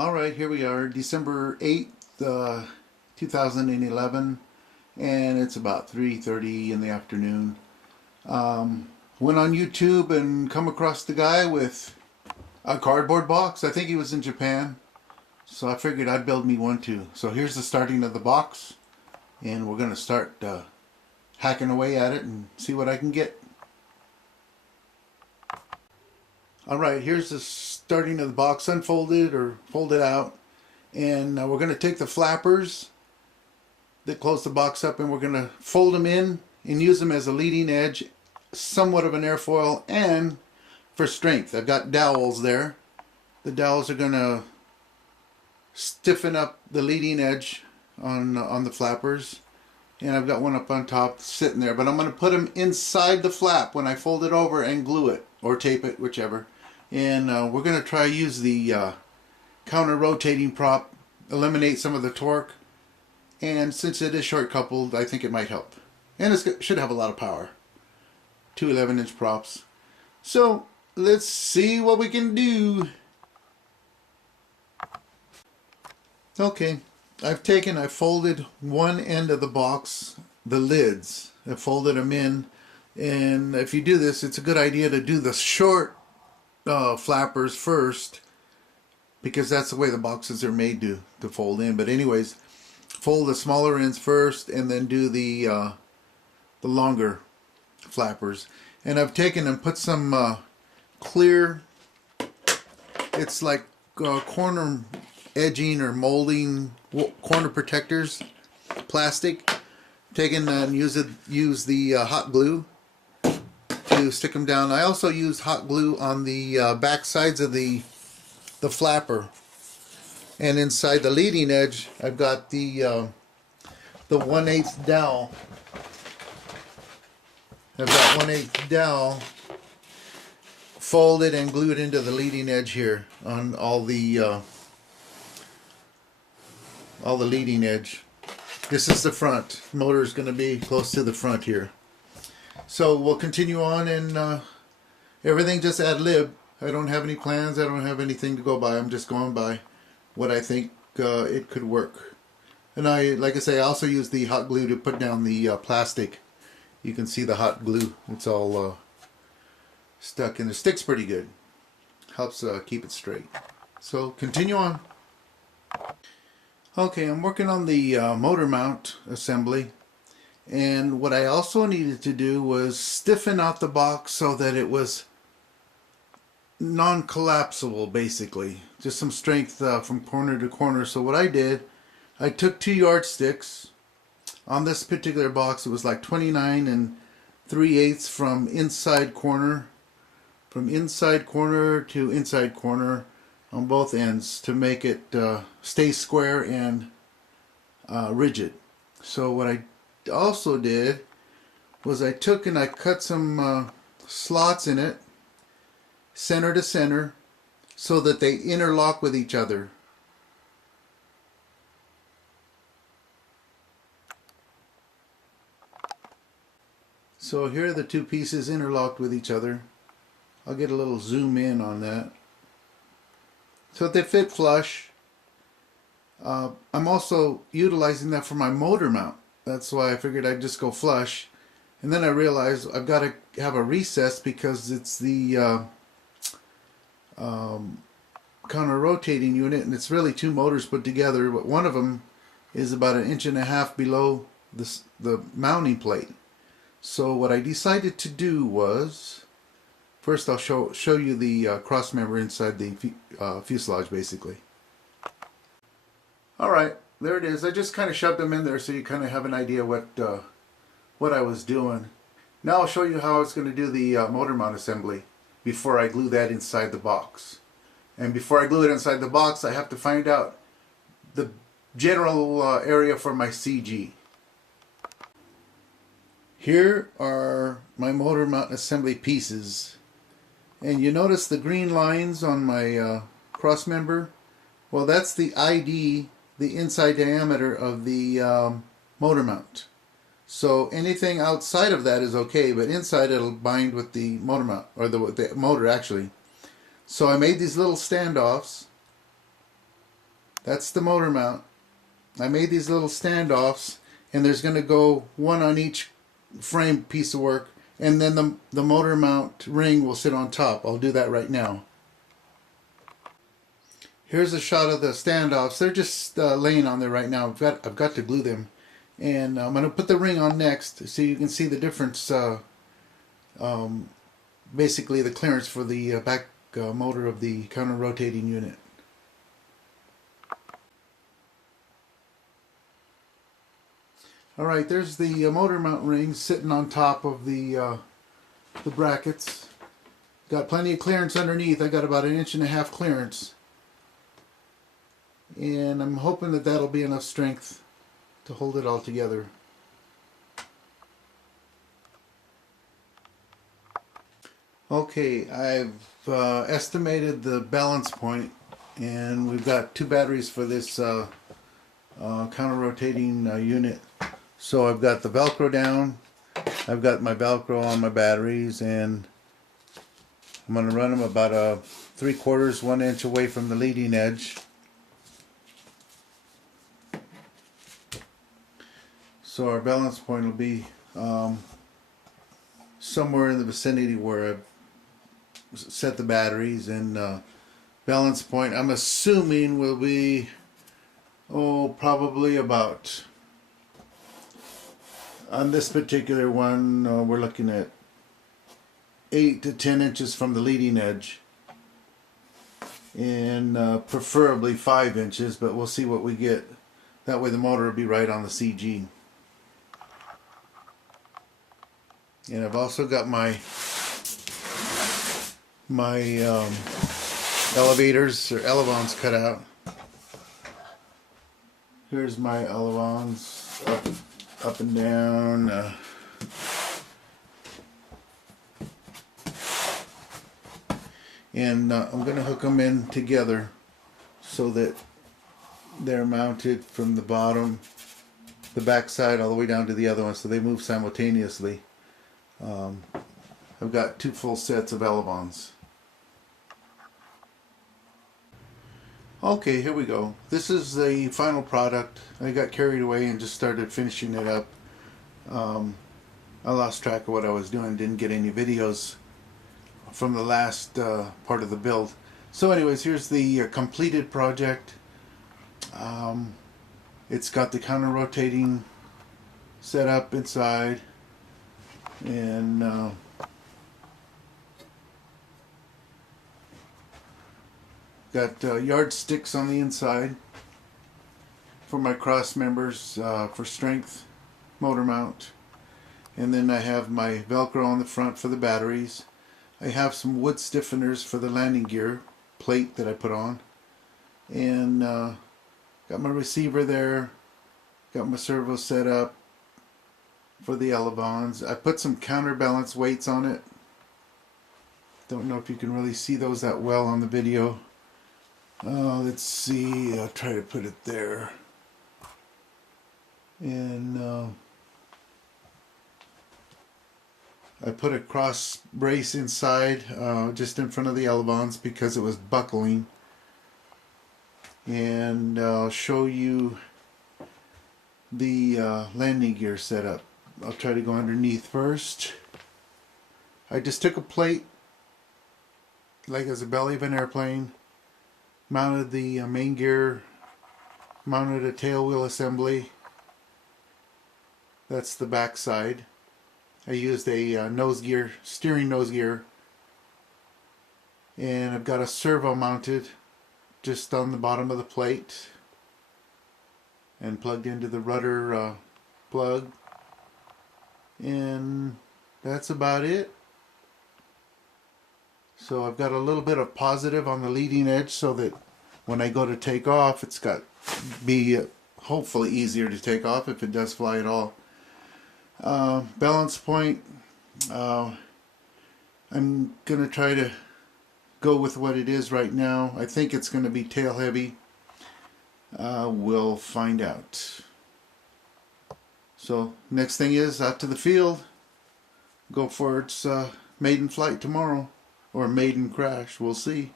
Alright, here we are, December 8th, 2011, and it's about 3:30 in the afternoon. Went on YouTube and come across the guy with a cardboard box. I think he was in Japan, so I figured I'd build me one too. So here's the starting of the box, and we're going to start hacking away at it and see what I can get. Alright, here's the starting of the box, unfolded or folded out, and we're going to take the flappers that close the box up and we're going to fold them in and use them as a leading edge, somewhat of an airfoil, and for strength. I've got dowels there. The dowels are going to stiffen up the leading edge on the flappers, and I've got one up on top sitting there, but I'm going to put them inside the flap when I fold it over and glue it or tape it, whichever. And we're going to try use the counter rotating prop, eliminate some of the torque, and since it is short coupled, I think it might help. And it should have a lot of power. Two 11-inch props. So let's see what we can do. Okay, I've folded one end of the box, the lids. I folded them in, and if you do this, it's a good idea to do the short flappers first, because that's the way the boxes are made to fold in. But anyways, fold the smaller ends first and then do the longer flappers. And I've taken and put some clear, it's like corner edging or molding corner protectors, plastic. Taken and use the hot glue to stick them down. I also use hot glue on the back sides of the flapper, and inside the leading edge I've got the 1/8 dowel. I've got 1/8 dowel folded and glued into the leading edge here on all the leading edge. This is the front. Motor is going to be close to the front here. So we'll continue on, and everything just ad lib. I don't have any plans. I don't have anything to go by. I'm just going by what I think it could work. And like I say, I also use the hot glue to put down the plastic. You can see the hot glue. It's all stuck, and it sticks pretty good. Helps keep it straight. So continue on. Okay, I'm working on the motor mount assembly. And what I also needed to do was stiffen out the box so that it was non-collapsible, basically. Just some strength from corner to corner. So what I did, I took 2 yardsticks. On this particular box, it was like 29 3/8 from inside corner to inside corner on both ends to make it stay square and rigid. So what I also did was I took and I cut some slots in it, center to center, so that they interlock with each other. So here are the two pieces interlocked with each other. I'll get a little zoom in on that. So they fit flush. I'm also utilizing that for my motor mount. That's why I figured I'd just go flush. And then I realized I've got to have a recess because it's the counter rotating unit, and it's really 2 motors put together, but one of them is about 1.5 inches below the mounting plate. So what I decided to do was, first I'll show you the cross member inside the fuselage, basically. Alright, there it is. I just kind of shoved them in there so you kind of have an idea what I was doing. Now I'll show you how I was going to do the motor mount assembly before I glue that inside the box. And before I glue it inside the box, I have to find out the general area for my CG. Here are my motor mount assembly pieces. And you notice the green lines on my cross member? Well, that's the ID, the inside diameter of the motor mount. So anything outside of that is okay, but inside it'll bind with the motor mount, or the motor actually. So I made these little standoffs That's the motor mount. I made these little standoffs, and there's going to go one on each frame piece of work, and then the motor mount ring will sit on top. I'll do that right now. Here's a shot of the standoffs. They're just laying on there right now. I've got to glue them, and I'm going to put the ring on next so you can see the difference. Basically, the clearance for the back motor of the counter-rotating unit. Alright, there's the motor mount ring sitting on top of the brackets. Got plenty of clearance underneath. I got about 1.5 inches clearance. And I'm hoping that that'll be enough strength to hold it all together. Okay, I've estimated the balance point, and we've got 2 batteries for this counter-rotating unit. So I've got the Velcro down, I've got my Velcro on my batteries, and I'm going to run them about 3/4, 1 inch away from the leading edge. So our balance point will be somewhere in the vicinity where I've set the batteries, and balance point I'm assuming will be probably about, on this particular one, we're looking at 8 to 10 inches from the leading edge, and preferably 5 inches, but we'll see what we get. That way the motor will be right on the CG. And I've also got my elevators or elevons cut out. Here's my elevons, up and down. And I'm going to hook them in together so that they're mounted from the bottom, the back side, all the way down to the other one, so they move simultaneously. I've got 2 full sets of elevons. Okay, here we go. This is the final product. I got carried away and just started finishing it up. I lost track of what I was doing, didn't get any videos from the last part of the build. So anyways, here's the completed project. It's got the counter-rotating setup inside, and got yardsticks on the inside for my cross members for strength, motor mount. And then I have my Velcro on the front for the batteries. I have some wood stiffeners for the landing gear plate that I put on. And got my receiver there. Got my servo set up for the elevons. I put some counterbalance weights on it. Don't know if you can really see those that well on the video. Let's see, I'll try to put it there. And I put a cross brace inside just in front of the elevons because it was buckling. And I'll show you the landing gear setup. I'll try to go underneath first. I just took a plate like as a belly of an airplane, mounted the main gear, mounted a tail wheel assembly. That's the back side. I used a nose gear, steering nose gear, and I've got a servo mounted just on the bottom of the plate and plugged into the rudder plug, and that's about it. So I've got a little bit of positive on the leading edge so that when I go to take off, it's got be hopefully easier to take off if it does fly at all. Balance point, I'm gonna try to go with what it is right now. I think it's gonna be tail heavy. We'll find out. So next thing is out to the field, go for its maiden flight tomorrow, or maiden crash, we'll see.